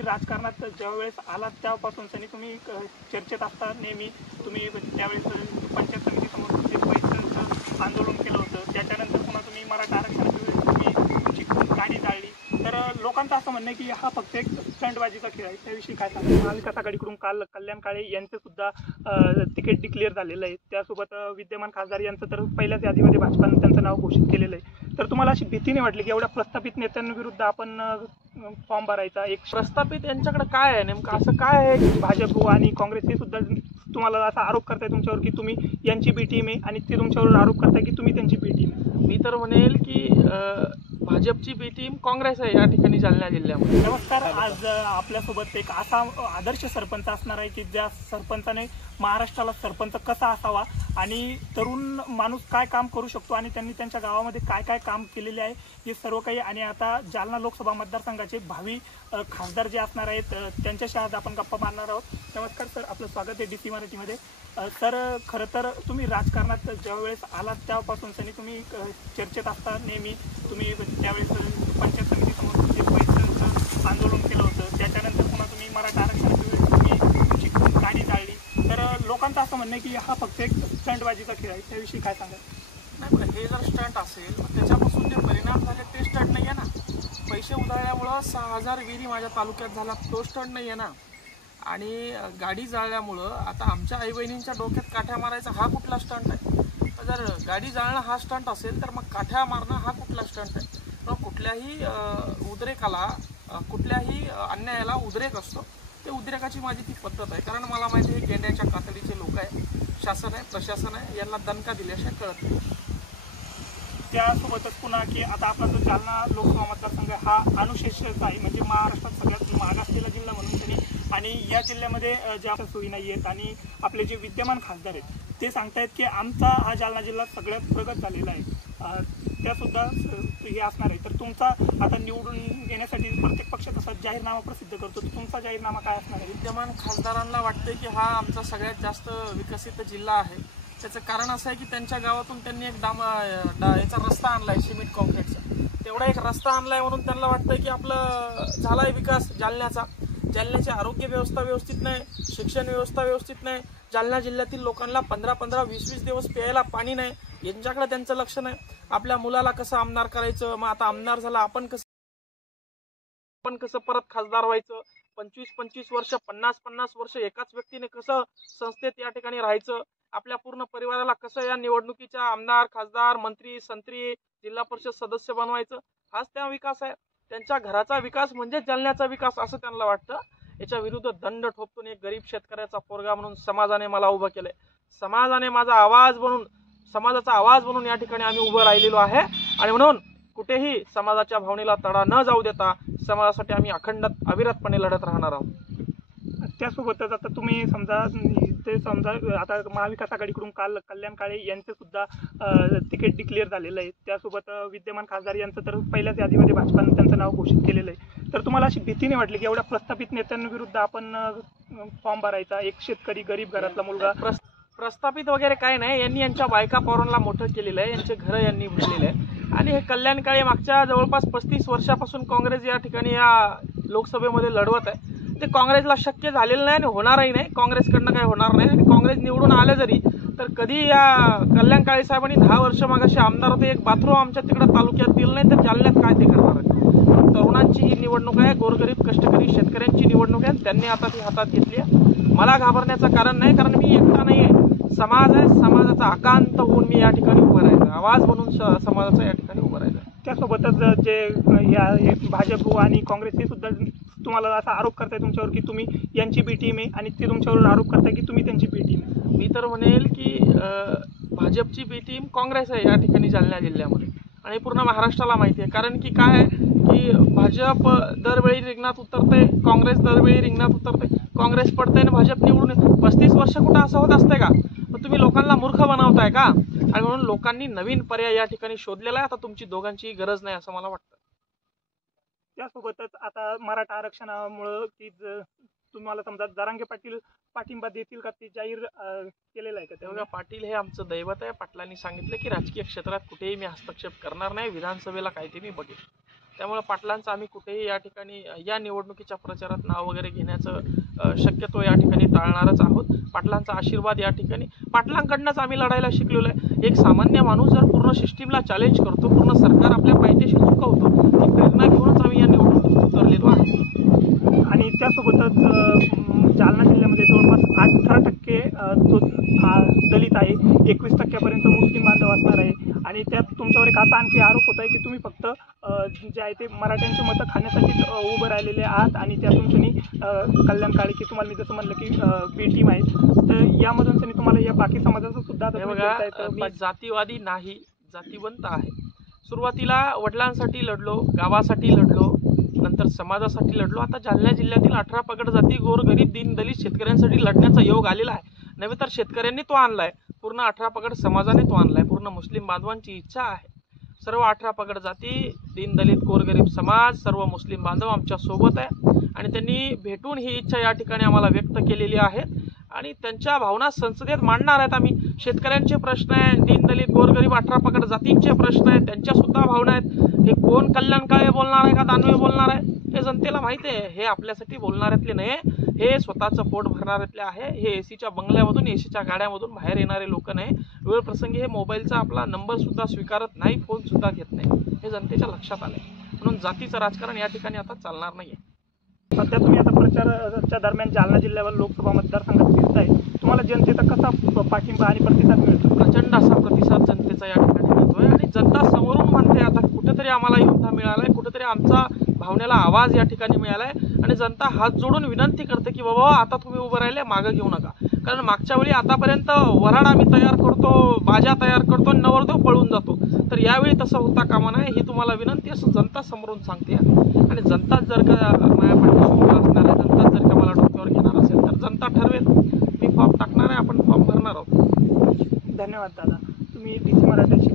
तुम्ही राजकारणात ज्यावेळेस आलात तेव्हापासून तुम्ही चर्चेत असता नेहमी. तुम्ही त्यावेळेस पंचायत समितीसमोर जे पैशांचं आंदोलन केलं होतं, त्याच्यानंतर पुन्हा तुम्ही मराठा आरक्षणाच्या वेळेस तुम्ही तुमची गाडी जाळली. तर लोकांचं असं म्हणणं आहे की हा फक्त एक स्टंटबाजीचा खेळ आहे. त्याविषयी काय सांगा? महाविकास आघाडीकडून काल कल्याण काळे यांचं सुद्धा तिकीट डिक्लेअर झालेलं आहे. त्यासोबत विद्यमान खासदार यांचं तर पहिल्याच यादीमध्ये भाजपानं त्यांचं नाव घोषित केलेलं आहे. तर तुम्हाला अशी भीती नाही वाटली की एवढ्या प्रस्थापित नेत्यांविरुद्ध आपण फॉर्म भरायचा? एक प्रस्थापित यांच्याकडे काय आहे नेमकं, असं काय आहे की भाजप आणि काँग्रेस हे सुद्धा तुम्हाला असा आरोप करताय तुमच्यावर की तुम्ही यांची बी टीम आहे, आणि ते तुमच्यावर आरोप करताय की तुम्ही त्यांची बी टीम आहे? मी तर म्हणेल की भाजपची बी टीम काँग्रेस आहे या ठिकाणी जालना जिल्ह्यामध्ये. नमस्कार. आज आपल्यासोबत एक असा आदर्श सरपंच असणार आहे की ज्या सरपंचाने महाराष्ट्राला सरपंच कसा असावा आणि तरुण माणूस काय काम करू शकतो आणि त्यांनी त्यांच्या गावामध्ये काय काय काम केलेले आहे हे सर्व काही, आणि आता जालना लोकसभा मतदारसंघाचे भावी खासदार जे असणार आहेत त्यांच्याशी आज आपण गप्पा मारणार आहोत. नमस्कार सर, आपलं स्वागत आहे DC मराठीमध्ये. सर, खरं तर तुम्ही राजकारणात ज्यावेळेस आलात तेव्हापासून तुम्ही चर्चेत असता नेहमी. तुम्ही त्यावेळेस पंचायत समितीसमोर जे पैशांचं आंदोलन केलं होतं, त्याच्यानंतर पुन्हा तुम्ही मराठा आरक्षणाच्या वेळेस तुम्ही तुमची गाडी जाळली. तर लोकांचं असं म्हणणं आहे की हा फक्त एक स्टंटबाजीचा खेळ आहे. त्याविषयी काय सांगा? नाही, पण हे जर स्टंट असेल तर त्याच्यापासून जे परिणाम झाले ते स्टंट नाही आहे ना. पैसे उधळल्यामुळं 6000 विहिरी माझ्या तालुक्यात झाला, तो स्टंट नाही आहे ना. आणि गाडी जाळल्यामुळं आता आमच्या आई बहिणींच्या डोक्यात काठ्या मारायचा हा कुठला स्टंट आहे? जर गाडी जाळणं हा स्टंट असेल तर मग काठ्या मारणं हा कुठला स्टंट आहे? तर कुठल्याही उद्रेकाला, कुठल्याही अन्यायाला उद्रेक असतो. ते उद्रेकाची माझी ती पद्धत आहे. कारण मला माहिती आहे गेंड्याच्या कातडीचे लोक आहे, शासन आहे, प्रशासन आहे, यांना दणका दिल्याशिवाय कळत नाही. त्यासोबतच पुन्हा की आता आपला जो जालना लोकसभा मतदारसंघ हा अनुशेषचा आहे, म्हणजे महाराष्ट्रात सगळ्यात मागासलेला जिल्हा म्हणून त्यांनी, आणि या जिल्ह्यामध्ये ज्या सोयी नाही आहेत, आणि आपले जे विद्यमान खासदार आहेत ते सांगतायत की आमचा हा जालना जिल्हा सगळ्यात प्रगत झालेला आहे. त्यासुद्धा हे असणार आहे. तर तुमचा आता निवडून येण्यासाठी प्रत्येक पक्ष तसा जाहीरनामा प्रसिद्ध करतो, तर तुमचा जाहीरनामा काय असणार आहे? विद्यमान खासदारांना वाटते की हा आमचा सगळ्यात जास्त विकसित जिल्हा आहे. त्याचं कारण असं आहे की त्यांच्या गावातून त्यांनी एक याचा रस्ता आणलाय, सिमेंट कॉन्क्रीटचा. तेवढा एक रस्ता आणलाय म्हणून त्यांना वाटतंय की आपलं झालाय विकास जालन्याचा. जालन्याची आरोग्य व्यवस्था व्यवस्थित नाही, शिक्षण व्यवस्था व्यवस्थित नाही. जालना जिल्ह्यातील लोकांना 15-15, 20-20 दिवस प्यायला पाणी नाही. यांच्याकडे त्यांचं लक्ष नाही. आपल्या मुलाला कसं आमदार करायचं, मग आता आमदार झाला आपण कसं परत खासदार व्हायचं, 25-25 वर्ष, 50-50 वर्ष एकाच व्यक्तीने कसं संस्थेत या ठिकाणी राहायचं, आपल्या पूर्ण परिवाराला कसं या निवडणुकीच्या आमदार, खासदार, मंत्री, संत्री, जिल्हा परिषद सदस्य बनवायचं, हाच त्या विकास आहे. त्यांच्या घराचा विकास म्हणजे जालन्याचा विकास असं त्यांना वाटतं. याच्या विरुद्ध दंड ठोकून एक गरीब शेतकऱ्याचा पोरगा म्हणून समाजाने मला उभं केलंय. समाजाने माझा आवाज बनून, समाजाचा आवाज बनून या ठिकाणी आम्ही उभं राहिलेलो आहे. आणि म्हणून कुठेही समाजाच्या भावनेला तडा न जाऊ देता समाजासाठी आम्ही अखंड अविरतपणे लढत राहणार आहोत. त्यासोबतच आता तुम्ही समजा आता महाविकास आघाडीकडून काल कल्याण काळे यांचं सुद्धा तिकीट डिक्लेअर झालेलं आहे. त्यासोबत विद्यमान खासदार यांचं तर पहिल्याच यादीमध्ये भाजपानं त्यांचं नाव घोषित केलेलं आहे. तर तुम्हाला अशी भीती नाही वाटली की एवढ्या प्रस्थापित नेत्यांविरुद्ध आपण फॉर्म भरायचा? एक शेतकरी, गरीब घरातला मुलगा. प्रस्थापित वगैरे काय नाही, यांनी यांच्या बायका पोरांना मोठं केलेलं आहे, यांचे घरं यांनी भरलेले आहे. आणि हे कल्याण काळे मागच्या जवळपास 35 वर्षापासून काँग्रेस या ठिकाणी या लोकसभेमध्ये लढवत आहे. ते काँग्रेसला शक्य झालेलं नाही आणि होणारही नाही. काँग्रेसकडनं काही होणार नाही. आणि काँग्रेस निवडून आले जरी तर कधी या कल्याण काळे साहेबांनी 10 वर्ष मागाशी आमदार होते, एक बाथरूम आमच्या तिकडं तालुक्यात दिलं नाही, तर जालन्यात काय ते करणार आहे? तरुणांची ही निवडणूक आहे, गोरगरीब कष्टकरी शेतकऱ्यांची निवडणूक आहे. त्यांनी आता ती हातात घेतली आहे. मला घाबरण्याचं कारण नाही, कारण मी एकटा नाही आहे. समाज आहे, समाजाचा आकांत होऊन मी या ठिकाणी उभं राहिलं, आवाज म्हणून समाजाचा या ठिकाणी उभं राहिलं. त्यासोबतच जे भाजप आणि काँग्रेस हे सुद्धा तुम्हाला असा आरोप करताय तुमच्यावर की तुम्ही यांची बी टीम आहे, आणि ते तुमच्यावर आरोप करताय की तुम्ही त्यांची बी टीम आहे. मी तर म्हणेल की भाजपची बी टीम काँग्रेस आहे या ठिकाणी जालना जिल्ह्यामध्ये, आणि पूर्ण महाराष्ट्राला माहिती आहे. कारण की काय आहे की भाजप दरवेळी रिंगणात उतरते, काँग्रेस दरवेळी रिंगणात उतरते, काँग्रेस पडते आणि भाजप निवडून. 35 वर्ष कुठं असं होत असते का? मग तुम्ही लोकांना मूर्ख बनवताय का? आणि म्हणून लोकांनी नवीन पर्याय या ठिकाणी शोधलेला आहे. आता तुमची दोघांची गरज नाही असं मला वाटतं. त्यासोबतच आता मराठा आरक्षणामुळं की तुम्हाला समजा जरांगे पाटील पाठिंबा देतील का, ते जाहीर केलेलं आहे का? तेव्हा पाटील हे आमचं दैवत आहे. पाटलांनी सांगितलं की राजकीय क्षेत्रात कुठेही मी हस्तक्षेप करणार नाही, विधानसभेला काय ते मी बघेन. त्यामुळे पाटलांचं आम्ही कुठेही या ठिकाणी या निवडणुकीच्या प्रचारात नाव वगैरे घेण्याचं शक्यतो या ठिकाणी टाळणारच आहोत. पाटलांचा आशीर्वाद या ठिकाणी पाटलांकडनंच आम्ही लढायला शिकलेलो आहे. एक सामान्य माणूस जर पूर्ण सिस्टीमला चॅलेंज करतो, पूर्ण सरकार आपल्या पायथ्याशी झुकवतो, ती प्रेरणा घेऊनच आम्ही या निवडणुकीत उतरलेलो आहे. आणि त्यासोबतच जालना जिल्ह्यामध्ये जवळपास 18% जो दलित आहे, 21% मुस्लिम बांधव असणार आहे. आणि त्यात तुमच्यावर एक असा आणखी आरोप होत आहे की तुम्ही फक्त जे आहे ते मराठ्यांची मतं खाण्यासाठीच उभं राहिलेले आहात. आणि त्यातून त्यांनी कल्याण काळे की तुम्हाला मी जसं म्हणलं की बी टीम आहे, तर यामधून त्यांनी तुम्हाला या बाकी समाजाचं सुद्धा आता तुम्ही बघा, करतायत. मी जातीवादी नाही, जातीवंत आहे. सुरुवातीला वडिलांसाठी लढलो, गावासाठी लढलो, नंतर समाजासाठी लढलो. आता जालना जिल्ह्यातील 18 पगड जाती, गोरगरीब, दीनदलित शेतकऱ्यांसाठी लढण्याचा योग आलेला आहे. नव्हे तर शेतकऱ्यांनी तो आणलाय, पूर्ण 18 पगड समाजाने तो आणलाय. पूर्ण मुस्लिम बांधवांची इच्छा आहे. सर्व 18 पगड जाती, दीनदलित, गोरगरीब समाज, सर्व मुस्लिम बांधव आमच्या सोबत आहे. आणि त्यांनी भेटून ही इच्छा या ठिकाणी आम्हाला व्यक्त केलेली आहे. आणि त्यांच्या भावना संसदेत मांडणार आहेत आम्ही. शेतकऱ्यांचे प्रश्न आहे, दीनदलित, गोरगरीब, 18 पगड जातींचे प्रश्न आहेत, त्यांच्या सुद्धा भावना आहेत. हे कोण कल्याण काळे बोलणार आहे का दानवे बोलणार आहे हे जनतेला माहिती आहे. हे आपल्यासाठी बोलणाऱ्यातले नाही, हे स्वतःचं पोट भरणाऱ्यातले आहे. हे एसीच्या बंगल्यामधून, एसीच्या गाड्यामधून बाहेर येणारे लोक नाही. वेळ प्रसंगी हे मोबाईलचा आपला नंबर सुद्धा स्वीकारत नाही, फोन सुद्धा घेत नाही. हे जनतेच्या लक्षात आलंय. म्हणून जातीचं राजकारण या ठिकाणी आता चालणार नाहीये. सध्या तुम्ही आता प्रचाराच्या दरम्यान जालना जिल्ह्यावर लोकसभा मतदारसंघात फिरताय, तुम्हाला जनतेचा कसा पाठिंबा आणि प्रतिसाद मिळतो? प्रचंड असा प्रतिसाद जनतेचा या ठिकाणी मिळतोय. आणि जनता समोरून म्हणते आता कुठेतरी आम्हाला योद्धा मिळालाय, कुठेतरी आमचा भावनेला आवाज या ठिकाणी मिळालाय. आणि जनता हात जोडून विनंती करते की बाबा आता तुम्ही उभं राहिले, मागं घेऊ नका. कारण मागच्या वेळी आतापर्यंत वराड आम्ही तयार करतो, बाजा तयार करतो आणि नवरदेव पळून जातो. तर यावेळी तसं होता कामा नये, ही तुम्हाला विनंती असं जनता समोरून सांगते. आणि जनताच जर का माझ्या पाठीशी उभा असणार आहे, जनताच जर का मला डोक्यावर घेणार असेल तर जनता ठरवेल. मी फॉर्म टाकणार आहे, आपण फॉर्म भरणार आहोत. धन्यवाद दादा, तुम्ही DC मराठीशी